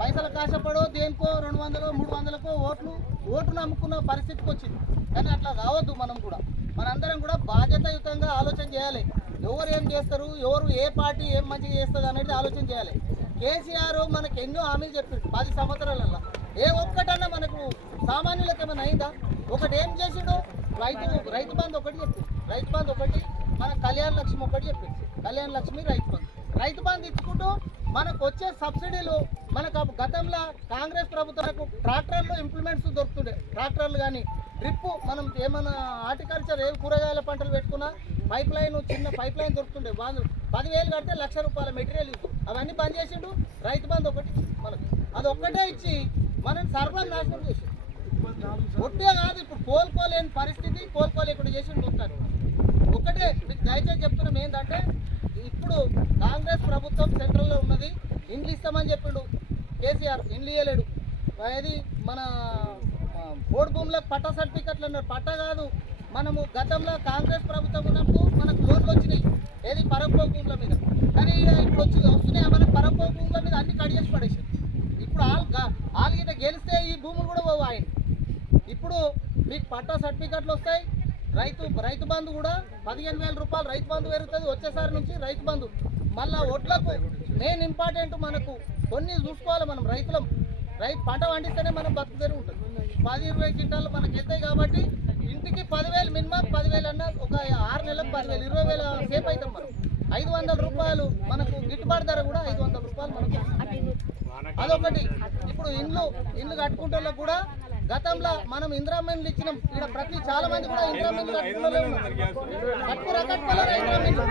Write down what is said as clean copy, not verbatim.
పైసలు కాశపడో దేనికో 200 300కో ఓట్లు నమ్ముకున్న పరిస్థితికి వచ్చింది. కానీ అట్లా కావద్దు. మనం కూడా మనందరం కూడా బాధ్యతాయుతంగా ఆలోచన చేయాలి. ఎవరు ఏం చేస్తారు, ఎవరు ఏ పార్టీ ఏం మంచిగా చేస్తుంది అనేది ఆలోచన చేయాలి. కేసీఆర్ మనకు ఎన్నో హామీలు చెప్పిండు 10 సంవత్సరాలలో. ఏ ఒక్కటన్నా మనకు సామాన్యులకు ఏమైనా అయిందా? ఒకటి ఏం చేసిండు? రైతు బంధు ఒకటి చెప్పిండు. రైతు బంధు ఒకటి, మన కళ్యాణ లక్ష్మి ఒకటి చెప్పిండు. కళ్యాణ లక్ష్మి, రైతు బంధు ఇచ్చుకుంటూ మనకు వచ్చే సబ్సిడీలు మనకు గతంలో కాంగ్రెస్ ప్రభుత్వానికి ట్రాక్టర్లు ఇంప్లిమెంట్స్ దొరుకుతుండే. ట్రాక్టర్లు కానీ డ్రిప్, మనం ఏమైనా హార్టికల్చర్ ఏ కూరగాయల పంటలు పెట్టుకున్నా చిన్న పైప్ లైన్ దొరుకుతుండే. 10,000 కడితే ₹1,00,000 మెటీరియల్ ఇస్తూ అవన్నీ బంద్ చేసిండు. రైతు బంధు ఒకటి మనకు అది ఒక్కటే ఇచ్చి మనం సర్వనాశనం చేసిండు. ఒట్టిగా కాదు, ఇప్పుడు కోలుకోలేని పరిస్థితి, కోలుకోలేకుండా చేసిండు. ఒక్కటే మీకు దయచేసి చెప్తున్నాం ఏంటంటే, ఇప్పుడు కాంగ్రెస్ ప్రభుత్వం సెంట్రల్లో ఉన్నది. ఇండ్లు ఇస్తామని చెప్పిండు కేసీఆర్, ఇండ్లు ఇవ్వలేడు. అది మన బోర్డు భూములకు పట్టా సర్టిఫికెట్లు అన్నారు. పట్టా కాదు, మనము గతంలో కాంగ్రెస్ ప్రభుత్వం ఉన్నప్పుడు మనకు లోన్లు వచ్చినాయి. ఏది పరపో భూముల మీద. కానీ ఇప్పుడు వస్తున్నాయి మనకు పరపో భూముల మీద అన్ని కడిగేసి పడేసారు. ఇప్పుడు ఆల్గిట గెలిస్తే ఈ భూములు కూడా పోవు ఆయన. ఇప్పుడు మీకు పట్టా సర్టిఫికెట్లు వస్తాయి. రైతు బంధు కూడా ₹15,000 రైతు బంధు పెరుగుతుంది వచ్చేసారి నుంచి. రైతు బంధు మళ్ళీ ఒడ్లకు మెయిన్ ఇంపార్టెంట్. మనకు కొన్ని చూసుకోవాలి. మనం పంట పండిస్తేనే మనం బతుకుతూనే ఉంటుంది. 10-20 క్వింటాలు మనకు వెళ్తాయి కాబట్టి ఇంటికి 10,000 మినిమం. 10,000 అన్న ఒక 6 నెలలకు 10,000, 20,000 సేఫ్ అవుతాం మనం. ₹500 మనకు గిట్టుబాటు ధర కూడా ₹500 మనకు. అదొకటి. ఇప్పుడు ఇల్లు కట్టుకుంటే కూడా గతంలో మనం ఇందిరమ్మ ఇండ్లు ఇచ్చినాం. ఇక్కడ చాలా మంది కూడా ఇందిరమ్మ ఇండ్లు కట్టుకోలేము. కట్టుకోలేరు ఇందిరమ్మ ఇండ్లు.